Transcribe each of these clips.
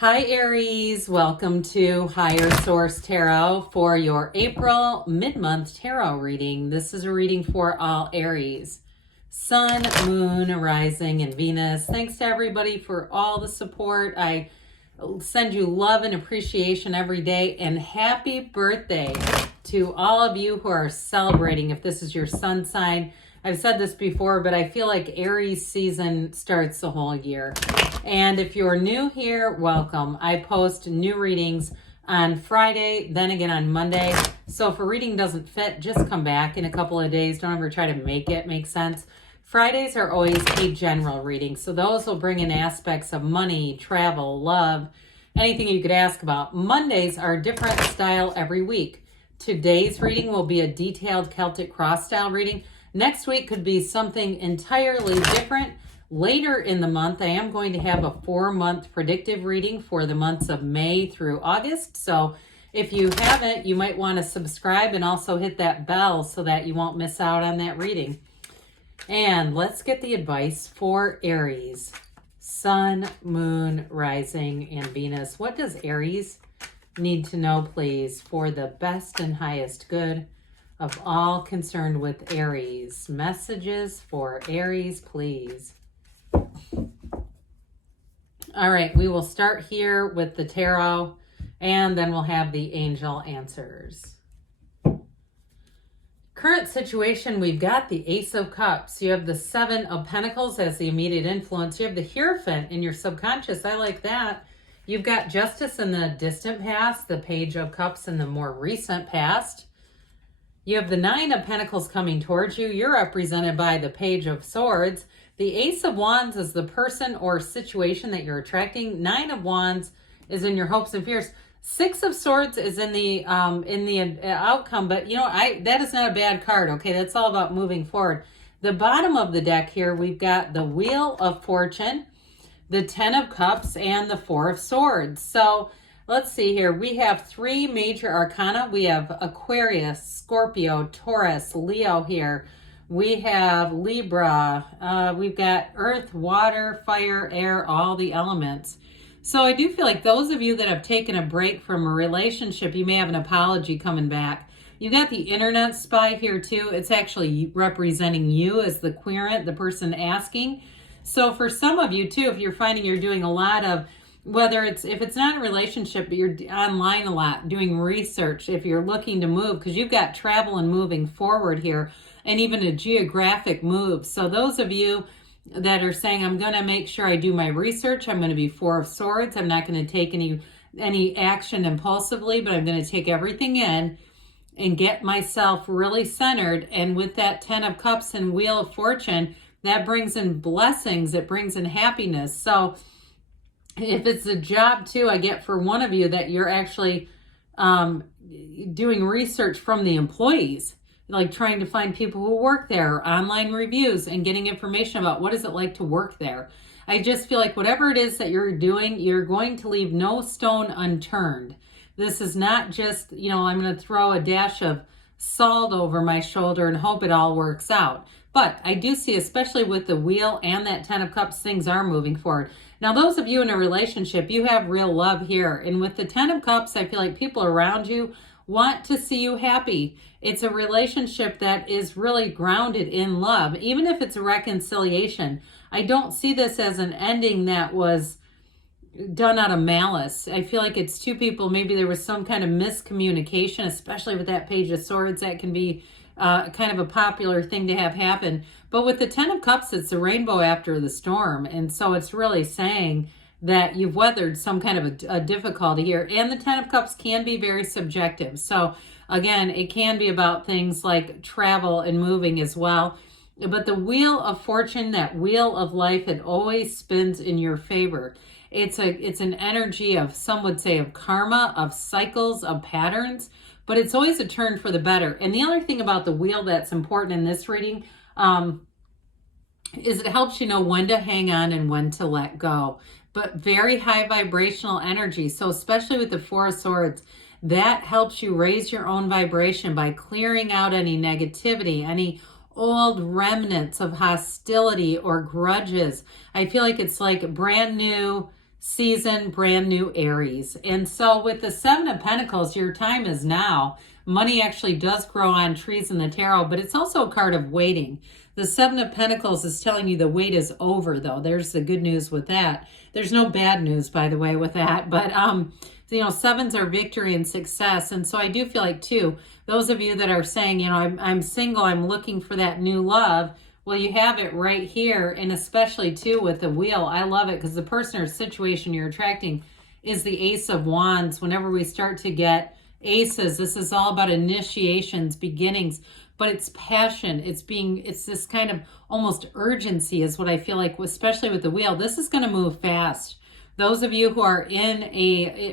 Hi Aries, welcome to Higher Source Tarot for your April mid-month tarot reading. This is a reading for all Aries. Sun, Moon, Rising, and Venus. Thanks to everybody for all the support. I send you love and appreciation every day, and happy birthday to all of you who are celebrating if this is your sun sign. I've said this before, but I feel like Aries season starts the whole year. And if you're new here, welcome. I post new readings on Friday, then again on Monday. So if a reading doesn't fit, just come back in a couple of days. Don't ever try to make it make sense. Fridays are always a general reading. So those will bring in aspects of money, travel, love, anything you could ask about. Mondays are a different style every week. Today's reading will be a detailed Celtic cross style reading. Next week could be something entirely different. Later in the month, I am going to have a 4-month predictive reading for the months of May through August. So if you haven't, you might want to subscribe and also hit that bell so that you won't miss out on that reading. And let's get the advice for Aries. Sun, Moon, Rising, and Venus. What does Aries need to know, please, for the best and highest good of all concerned with Aries? Messages for Aries, please. All right, we will start here with the tarot, and then we'll have the angel answers. Current situation, we've got the Ace of Cups. You have the Seven of Pentacles as the immediate influence. You have the Hierophant in your subconscious. I like that. You've got Justice in the distant past, the Page of Cups in the more recent past. You have the Nine of Pentacles coming towards you. You're represented by the Page of Swords. The Ace of Wands is the person or situation that you're attracting. Nine of Wands is in your hopes and fears. Six of Swords is in the outcome, but that is not a bad card. Okay, that's all about moving forward. The bottom of the deck here, we've got the Wheel of Fortune, the Ten of Cups, and the Four of Swords. So let's see here. We have 3 major arcana. We have Aquarius, Scorpio, Taurus, Leo here. We have Libra. We've got earth, water, fire, air, all the elements. So I do feel like those of you that have taken a break from a relationship, you may have an apology coming back. You got the internet spy here too. It's actually representing you as the querent, the person asking. So for some of you too, if you're finding you're doing a lot of, if it's not a relationship, but you're online a lot, doing research, if you're looking to move, because you've got travel and moving forward here, and even a geographic move. So those of you that are saying, I'm going to make sure I do my research, I'm going to be Four of Swords, I'm not going to take any action impulsively, but I'm going to take everything in and get myself really centered. And with that Ten of Cups and Wheel of Fortune, that brings in blessings, it brings in happiness. So if it's a job too, I get for one of you that you're actually doing research from the employees, like trying to find people who work there, online reviews, and getting information about what is it like to work there. I just feel like whatever it is that you're doing, you're going to leave no stone unturned. This is not just, I'm going to throw a dash of salt over my shoulder and hope it all works out. But I do see, especially with the Wheel and that Ten of Cups, things are moving forward. Now, those of you in a relationship, you have real love here. And with the Ten of Cups, I feel like people around you want to see you happy. It's a relationship that is really grounded in love, even if it's a reconciliation. I don't see this as an ending that was done out of malice. I feel like it's two people, maybe there was some kind of miscommunication, especially with that Page of Swords. That can be kind of a popular thing to have happen. But with the Ten of Cups, it's a rainbow after the storm. And so it's really saying that you've weathered some kind of a difficulty here. And the Ten of Cups can be very subjective. So again, it can be about things like travel and moving as well. But the Wheel of Fortune, that wheel of life, it always spins in your favor. It's an energy of, some would say, of karma, of cycles, of patterns, but it's always a turn for the better. And the other thing about the wheel that's important in this reading is it helps you know when to hang on and when to let go. But very high vibrational energy. So especially with the Four of Swords, that helps you raise your own vibration by clearing out any negativity, any old remnants of hostility or grudges. I feel like it's like brand new season, brand new Aries. And so with the Seven of Pentacles, your time is now. Money actually does grow on trees in the tarot, but it's also a card of waiting. The Seven of Pentacles is telling you the wait is over, though. There's the good news with that. There's no bad news, by the way, with that. But, sevens are victory and success. And so I do feel like, too, those of you that are saying, I'm single, I'm looking for that new love. Well, you have it right here, and especially, too, with the wheel. I love it because the person or situation you're attracting is the Ace of Wands. Whenever we start to get aces, this is all about initiations, beginnings, but it's passion. It's this kind of almost urgency is what I feel like, especially with the wheel. This is going to move fast. Those of you who are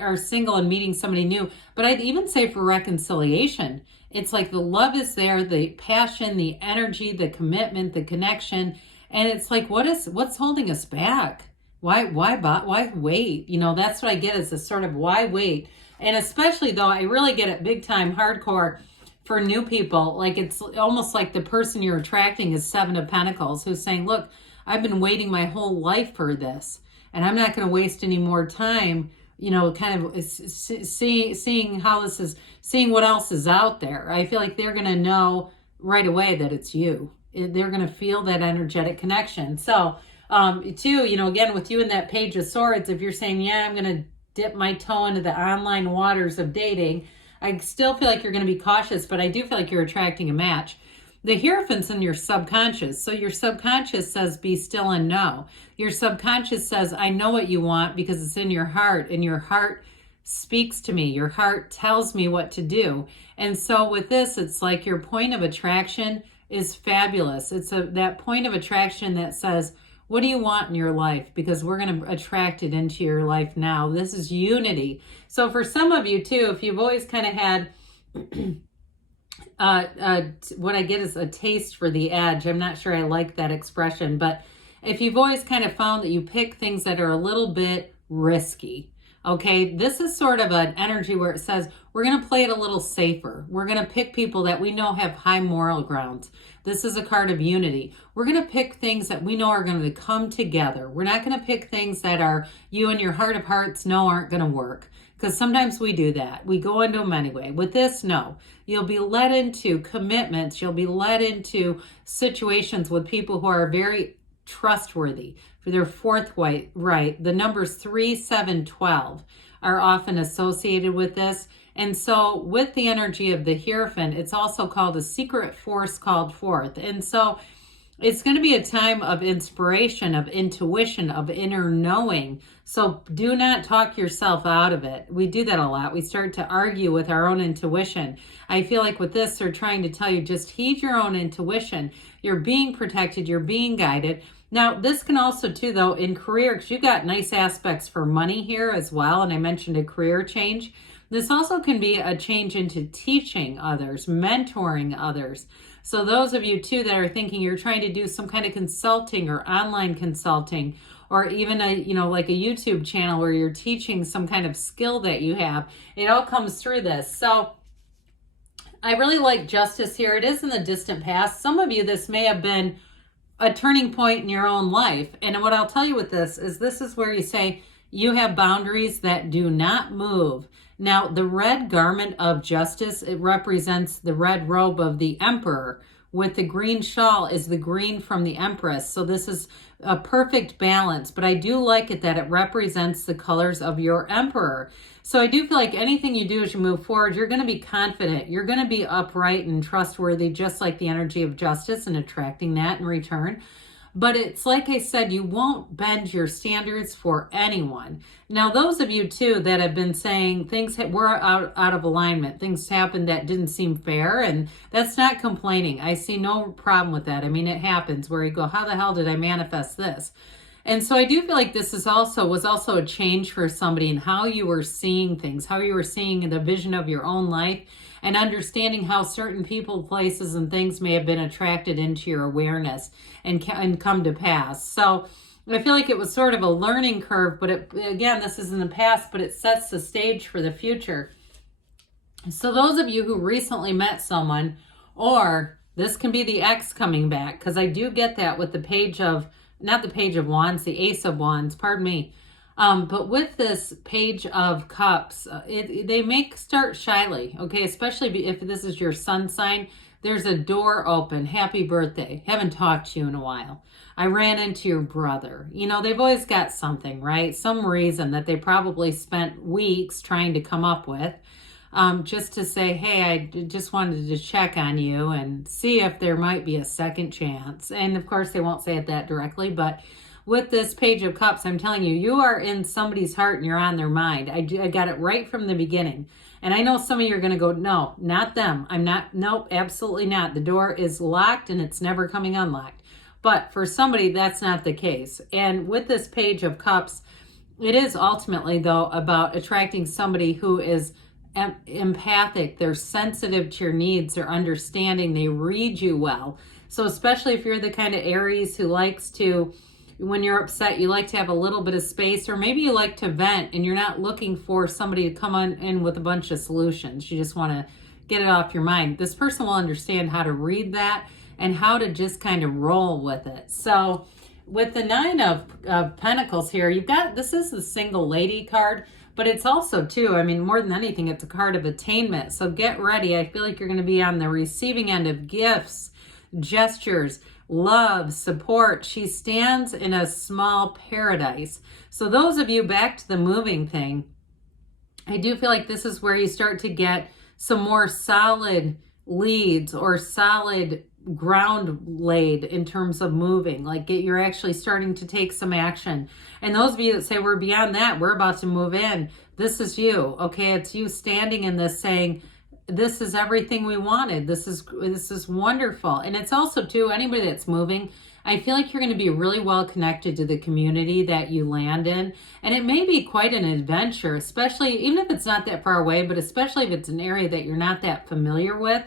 are single and meeting somebody new, but I'd even say for reconciliation, it's like the love is there, the passion, the energy, the commitment, the connection. And it's like, what's holding us back? Why wait? That's what I get is this sort of why wait? And especially though, I really get it big time hardcore for new people. Like it's almost like the person you're attracting is Seven of Pentacles who's saying, look, I've been waiting my whole life for this. And I'm not going to waste any more time, kind of seeing how this is, seeing what else is out there. I feel like they're going to know right away that it's you. They're going to feel that energetic connection. So, too, again, with you in that Page of Swords, if you're saying, yeah, I'm going to dip my toe into the online waters of dating, I still feel like you're going to be cautious, but I do feel like you're attracting a match. The Hierophant's in your subconscious. So your subconscious says, be still and know. Your subconscious says, I know what you want because it's in your heart, and your heart speaks to me. Your heart tells me what to do. And so with this, it's like your point of attraction is fabulous. It's that point of attraction that says, what do you want in your life? Because we're going to attract it into your life now. This is unity. So for some of you too, if you've always kind of had what I get is a taste for the edge. I'm not sure I like that expression, but if you've always kind of found that you pick things that are a little bit risky, okay, this is sort of an energy where it says, we're going to play it a little safer. We're going to pick people that we know have high moral grounds. This is a card of unity. We're going to pick things that we know are going to come together. We're not going to pick things that are you and your heart of hearts know aren't going to work. Because sometimes we do that. We go into them anyway. With this, no. You'll be led into commitments. You'll be led into situations with people who are very trustworthy. For their forthright, the numbers 3, 7, 12 are often associated with this. And so with the energy of the Hierophant, it's also called a secret force called forth. And so it's going to be a time of inspiration, of intuition, of inner knowing. So do not talk yourself out of it. We do that a lot. We start to argue with our own intuition. I feel like with this, they're trying to tell you, just heed your own intuition. You're being protected. You're being guided. Now, this can also, too, though, in career, because you got nice aspects for money here as well. And I mentioned a career change. This also can be a change into teaching others, mentoring others. So those of you, too, that are thinking you're trying to do some kind of consulting or online consulting, or even like a YouTube channel where you're teaching some kind of skill that you have, it all comes through this. So I really like justice here. It is in the distant past. Some of you, this may have been a turning point in your own life. And what I'll tell you with this is where you say you have boundaries that do not move. Now, the red garment of justice, it represents the red robe of the emperor, with the green shawl is the green from the empress. So this is a perfect balance, but I do like it that it represents the colors of your emperor. So I do feel like anything you do as you move forward, you're going to be confident. You're going to be upright and trustworthy, just like the energy of justice, and attracting that in return. But it's like I said, you won't bend your standards for anyone. Now, those of you, too, that have been saying things were out of alignment, things happened that didn't seem fair, and that's not complaining. I see no problem with that. I mean, it happens where you go, how the hell did I manifest this? And so I do feel like this was also a change for somebody in how you were seeing things, how you were seeing the vision of your own life, and understanding how certain people, places, and things may have been attracted into your awareness and come to pass. So I feel like it was sort of a learning curve, but again, this is in the past, but it sets the stage for the future. So those of you who recently met someone, or this can be the ex coming back, because I do get that with the Page of, not the Page of Wands, the Ace of Wands, pardon me. But with this Page of Cups, they start shyly, okay? Especially if this is your sun sign. There's a door open. Happy birthday. Haven't talked to you in a while. I ran into your brother. You know, they've always got something, right? Some reason that they probably spent weeks trying to come up with. Just to say, hey, I just wanted to check on you and see if there might be a second chance. And of course, they won't say it that directly, but with this Page of Cups, I'm telling you, you are in somebody's heart and you're on their mind. I got it right from the beginning. And I know some of you are going to go, no, not them. Nope, absolutely not. The door is locked and it's never coming unlocked. But for somebody, that's not the case. And with this Page of Cups, it is ultimately, though, about attracting somebody who is empathic. They're sensitive to your needs. They're understanding. They read you well. So especially if you're the kind of Aries who likes to, when you're upset, you like to have a little bit of space, or maybe you like to vent and you're not looking for somebody to come on in with a bunch of solutions. You just want to get it off your mind. This person will understand how to read that and how to just kind of roll with it. So with the Nine of Pentacles here, you've got, this is the single lady card, but it's also too, I mean, more than anything, it's a card of attainment. So get ready. I feel like you're going to be on the receiving end of gifts, gestures, love, support. She stands in a small paradise. So those of you, back to the moving thing, I do feel like this is where you start to get some more solid leads or solid ground laid in terms of moving. Like you're actually starting to take some action. And those of you that say we're beyond that, we're about to move in, this is you. Okay, it's you standing in this saying, this is everything we wanted. This is wonderful. And it's also too, anybody that's moving, I feel like you're going to be really well connected to the community that you land in. And it may be quite an adventure, especially even if it's not that far away, but especially if it's an area that you're not that familiar with.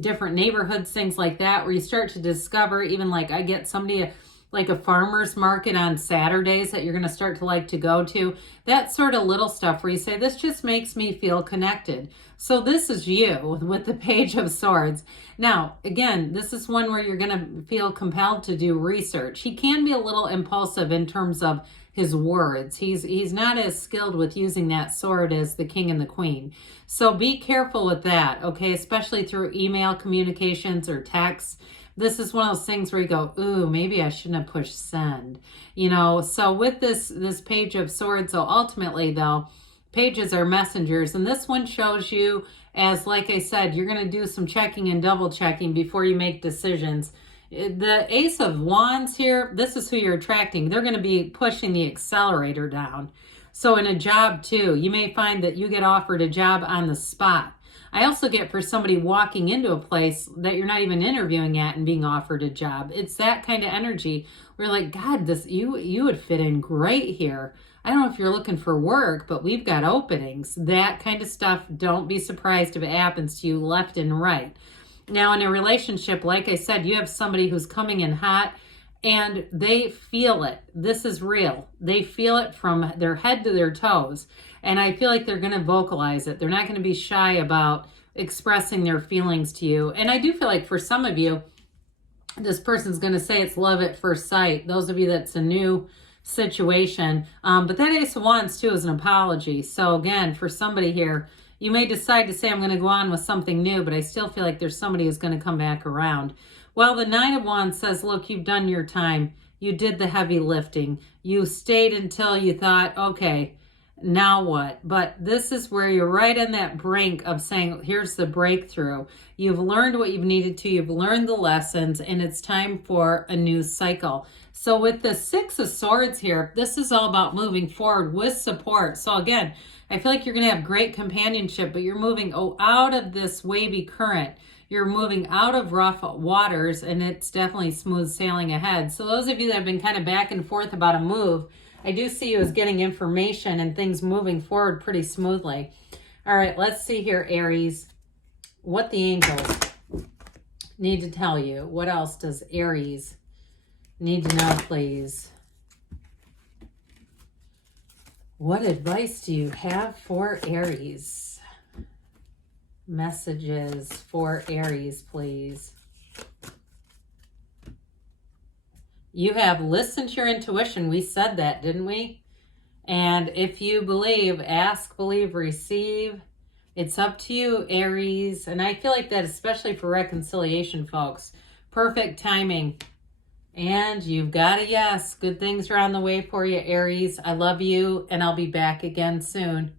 Different neighborhoods, things like that, where you start to discover, even like I get somebody like a farmer's market on Saturdays that you're going to start to like to go to. That sort of little stuff where you say, this just makes me feel connected. So this is you with the Page of Swords. Now, again, this is one where you're going to feel compelled to do research. He can be a little impulsive in terms of his words. He's not as skilled with using that sword as the king and the queen. So be careful with that, okay? Especially through email communications or texts. This is one of those things where you go, ooh, maybe I shouldn't have pushed send. You know, so with this Page of Swords, so ultimately though, pages are messengers. And this one shows you as, like I said, you're going to do some checking and double checking before you make decisions. The Ace of Wands here, this is who you're attracting. They're going to be pushing the accelerator down. So in a job too, you may find that you get offered a job on the spot. I also get for somebody walking into a place that you're not even interviewing at and being offered a job. It's that kind of energy. We're like, God, you would fit in great here. I don't know if you're looking for work, but we've got openings. That kind of stuff. Don't be surprised if it happens to you left and right. Now, in a relationship, like I said, you have somebody who's coming in hot and they feel it. This is real. They feel it from their head to their toes. And I feel like they're going to vocalize it. They're not going to be shy about expressing their feelings to you. And I do feel like for some of you, this person's going to say it's love at first sight. Those of you that's a new situation. But that Ace of Wands too is an apology. So again, for somebody here, you may decide to say, I'm going to go on with something new, but I still feel like there's somebody who's going to come back around. Well, the Nine of Wands says, look, you've done your time. You did the heavy lifting. You stayed until you thought, okay, now what? But this is where you're right on that brink of saying, here's the breakthrough. You've learned what you've needed to. You've learned the lessons, and it's time for a new cycle. So with the Six of Swords here, this is all about moving forward with support. So again, I feel like you're going to have great companionship, but you're moving out of this wavy current. You're moving out of rough waters, and it's definitely smooth sailing ahead. So those of you that have been kind of back and forth about a move, I do see you as getting information and things moving forward pretty smoothly. All right, let's see here, Aries, what the angels need to tell you. What else does Aries need to know, please? What advice do you have for Aries? Messages for Aries, please. You have listened to your intuition. We said that, didn't we? And if you believe, ask, believe, receive. It's up to you, Aries. And I feel like that, especially for reconciliation, folks. Perfect timing. And you've got a yes. Good things are on the way for you, Aries. I love you, and I'll be back again soon.